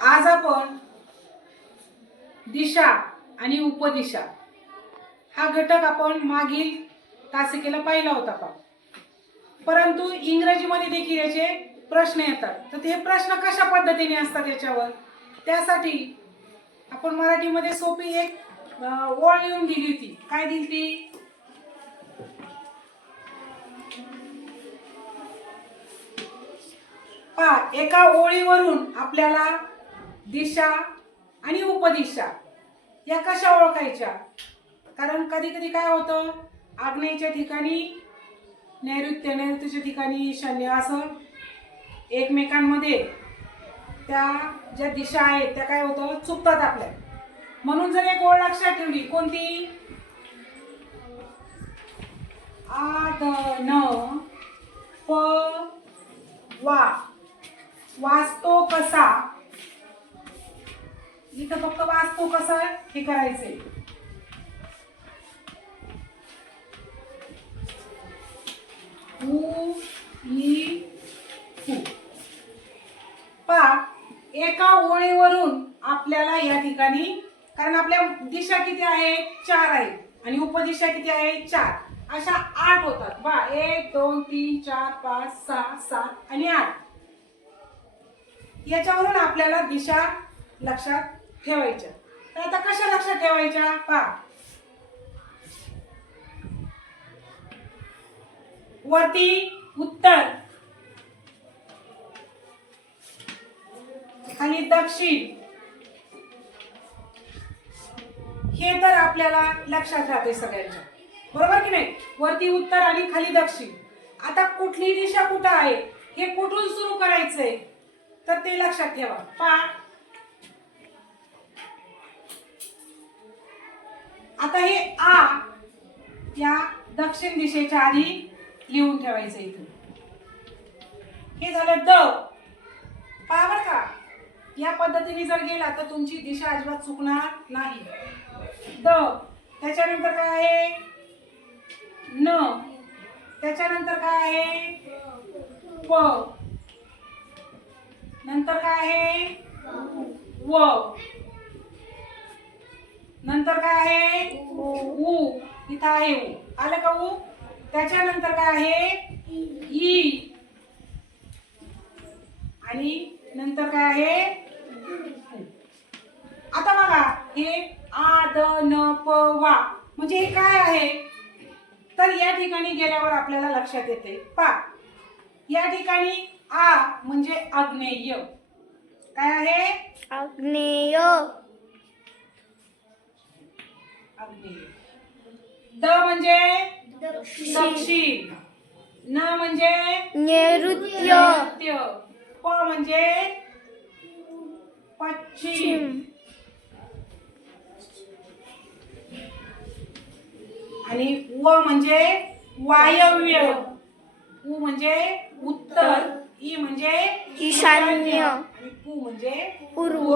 आज आपण दिशा आणि उपदिशा हा घटक आपण मागील तासिकेला पाहिला होता का परंतु इंग्रजीमध्ये देखील याचे प्रश्न येतात. तर ते प्रश्न कशा पद्धतीने असतात याच्यावर? त्यासाठी आपण मराठीमध्ये सोपी एक ओळ लिहून दिली होती. काय दिली ती पहा एका ओळीवरून आपल्याला दिशा आणि उपदिशा या कशा ओळखायच्या? कारण कधी कधी काय होतं आग्नेयच्या ठिकाणी नैऋत्य नैऋत्यच्या ठिकाणी ईशान्य असं एकमेकांमध्ये त्या ज्या दिशा आहेत त्या काय होतं चुकतात आपल्या. म्हणून जर एक ओळ लक्षात ठेवली कोणती? आद न प वा. वाचतो कसा? इथं फक्त वाचतो कसा हे करायचंय. उ पा एका ओळीवरून आपल्याला या ठिकाणी कारण आपल्या दिशा किती आहे? चार आहेत आणि उपदिशा किती आहे? चार. अशा आठ होतात. बा एक दोन तीन चार पाच सहा सात आणि आठ. याच्यावरून आपल्याला दिशा लक्षात ठेवायच्या. तर आता कशा लक्षात ठेवायच्या? पा वरती उत्तर. खाली दक्षिण. हे तर आपल्याला लक्षात राहते सगळ्यांच्या. बरोबर की नाही? वरती उत्तर आणि खाली दक्षिण. आता कुठली दिशा कुठं आहे? हे कुठून सुरू करायचंय? तर ते लक्षात ठेवा. पा आता हे आ या दक्षिण दिशेच्या आधी लिहून ठेवायचं इथं. हे झालं द. पहा का. या पद्धतीने जर गेला तर तुमची दिशा अजिबात चुकणार नाही. द. त्याच्यानंतर काय आहे? न. त्याच्यानंतर काय आहे? प नंतर काय आहे? व. नंतर काय आहे? उ. इथं आहे उ. आलं का उ? त्याच्यानंतर काय आहे? ई. आणि नंतर काय आहे? आता बघा हे आ द न प वा म्हणजे हे काय आहे? तर या ठिकाणी गेल्यावर आपल्याला लक्षात येते. पा या ठिकाणी आ म्हणजे आग्नेय. काय आहे? आग्नेय. द म्हणजे? दक्षिण न म्हणजे? नैऋत्य. प म्हणजे? पश्चिम. आणि व म्हणजे? वायव्य. उ म्हणजे उत्तर. ई म्हणजे? ईशान्य. आणि पू म्हणजे? पूर्व.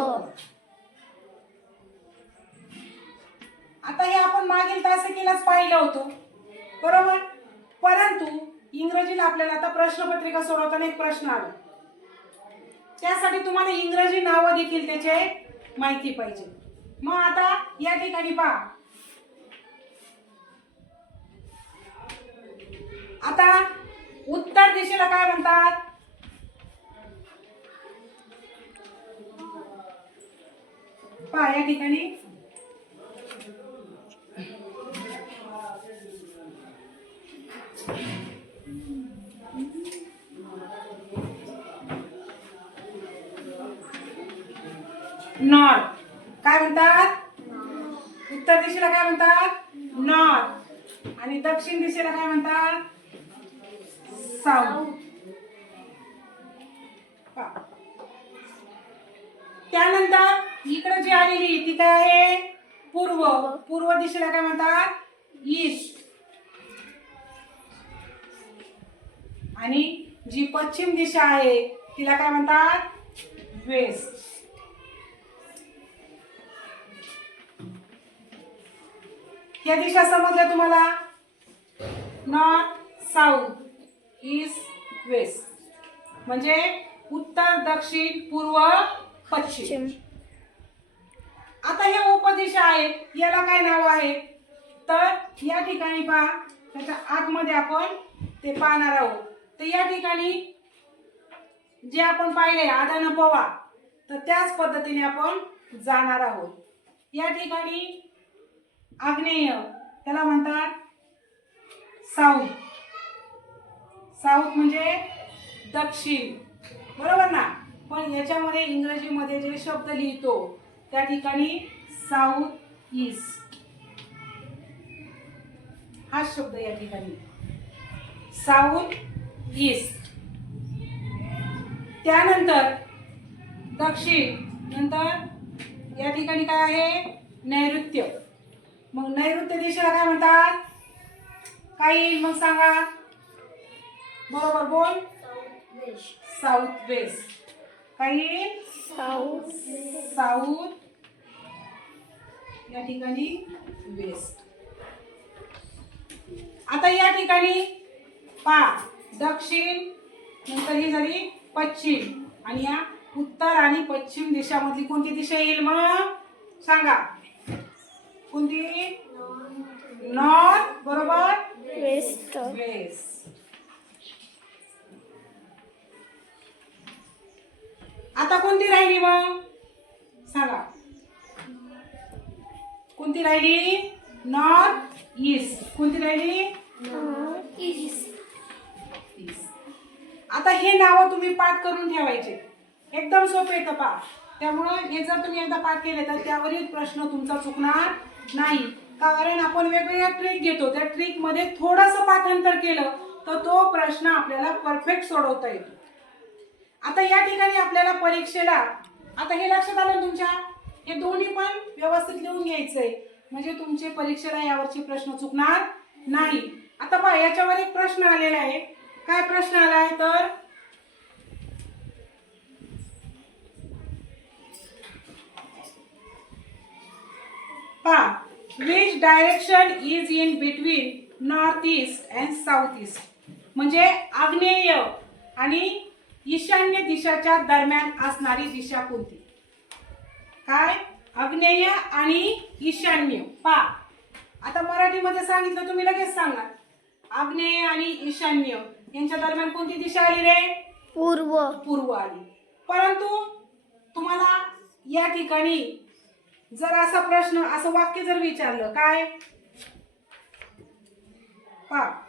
आता हे आपण मागील केलं होतं. बरोबर? परंतु इंग्रजीला आपल्याला आता प्रश्नपत्रिका सोडवताना एक प्रश्न आला. त्यासाठी तुम्हाला इंग्रजी नावं देखील त्याचे माहिती पाहिजे. मग आता या ठिकाणी पहा. आता उत्तर दिशेला काय म्हणतात? पहा या ठिकाणी. नॉर्थ. काय म्हणतात? उत्तर दिशेला काय म्हणतात? नॉर्थ. आणि दक्षिण दिशेला काय म्हणतात? साऊथ. त्यानंतर इकडे जी आलेली ती काय आहे? पूर्व. पूर्व दिशेला काय म्हणतात? ईस्ट. आणि जी पश्चिम दिशा आहे तिला काय म्हणतात? वेस्ट. या दिशा समजल्या तुम्हाला? नॉर्थ साऊथ ईस्ट वेस्ट म्हणजे उत्तर दक्षिण पूर्व पश्चिम. आता हे उपदिशा आहेत याला काय नाव आहे? तर या ठिकाणी पहा त्याच्या आतमध्ये आपण ते पाहणार आहोत. तर या ठिकाणी जे आपण पाहिले आदान पवा तर त्याच पद्धतीने आपण जाणार आहोत. या ठिकाणी आग्नेय त्याला म्हणतात साऊथ. साऊथ म्हणजे दक्षिण. बरोबर ना? पण याच्यामध्ये इंग्रजीमध्ये जे शब्द लिहितो त्या ठिकाणी साऊथ ईस्ट. हा शब्द या ठिकाणी. साऊथ ईस्ट त्यानंतर दक्षिण नंतर या ठिकाणी काय आहे? नैऋत्य. मग नैऋत्य दिशेला काय म्हणतात? काय येईल मग सांगा. बरोबर बोल. साऊथ वेस्ट काय येईल साऊथ साऊथ या ठिकाणी वेस्ट आता या ठिकाणी पा दक्षिण नंतर ही झाली पश्चिम आणि या उत्तर आणि पश्चिम दिशामधली कोणती दिशा येईल मग? सांगा. कोणती? नॉर्थ बरोबर? वेस्ट. वेस्ट. आता कोणती राहिली मग? सांगा. कोणती राहिली? North east. कोणती राहिली? आता हे नावं तुम्ही पाठ करून ठेवायचे. एकदम सोपे येतं पा. त्यामुळं हे जर तुम्ही एकदा पाठ केले तर त्यावरील प्रश्न तुमचा चुकणार नाही. कारण आपण वेगवेगळ्या ट्रिक घेतो. त्या ट्रिकमध्ये थोडंसं पाठांतर केलं तर तो प्रश्न आपल्याला परफेक्ट सोडवता येतो. आता या ठिकाणी आपल्याला परीक्षेला आता हे लक्षात आलं तुमच्या? हे दोन्ही पण व्यवस्थित लिहून घ्यायचंय. म्हणजे तुमचे परीक्षेला यावरचे प्रश्न चुकणार नाही. आता पहा याच्यावर एक प्रश्न आलेला आहे. काय प्रश्न आला आहे तर? पहा which direction is in between north east and south east म्हणजे आग्नेय आणि ईशान्य दिशाच्या दरम्यान असणारी दिशा कोणती? काय? आग्नेय आणि ईशान्य. पा आता मराठीमध्ये सांगितलं तुम्ही लगेच सांगा. आग्नेय आणि ईशान्य. यांच्या दरम्यान कोणती दिशा आली रे? पूर्व. पूर्व आली. परंतु तुम्हाला या ठिकाणी जर असा प्रश्न असं वाक्य जर विचारलं काय? पा.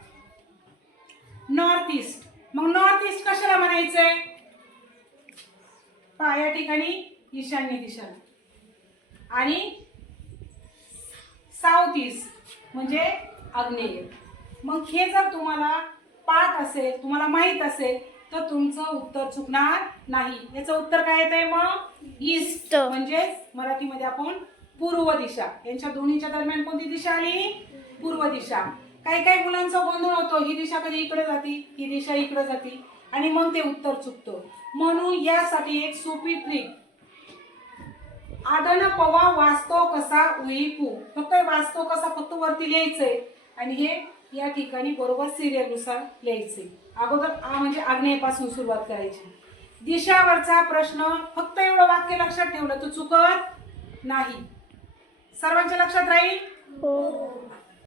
नॉर्थ ईस्ट मग नॉर्थ ईस्ट कशाला म्हणायचंय? पा या ठिकाणी ईशान्य दिशा. आणि साऊथ ईस्ट म्हणजे आग्नेय. मग हे जर तुम्हाला पाठ असेल तुम्हाला माहीत असेल तर तुमचं उत्तर चुकणार नाही. याचं उत्तर काय येत आहे मग ईस्ट म्हणजे मराठीमध्ये आपण पूर्व दिशा. यांच्या दोन्हीच्या दरम्यान कोणती दिशा आली? पूर्व दिशा. काही काही मुलांचा गोंधळ होतो. ही दिशा कधी इकडे जाती? ही दिशा इकडे जाती. आणि मग ते उत्तर चुकतो. म्हणून यासाठी एक सोपी ट्रिक आदन पवा वाचतो कसा उईपू फक्त वाचतो कसा फक्त वरती लिहायचंय. आणि हे या ठिकाणी बरोबर सिरियलनुसार लिहायचे. अगोदर आ म्हणजे आग्नेयपासून सुरुवात करायची. दिशावरचा प्रश्न फक्त एवढं वाक्य लक्षात ठेवलं तर चुकत नाही. सर्वांच्या लक्षात राहील? हो.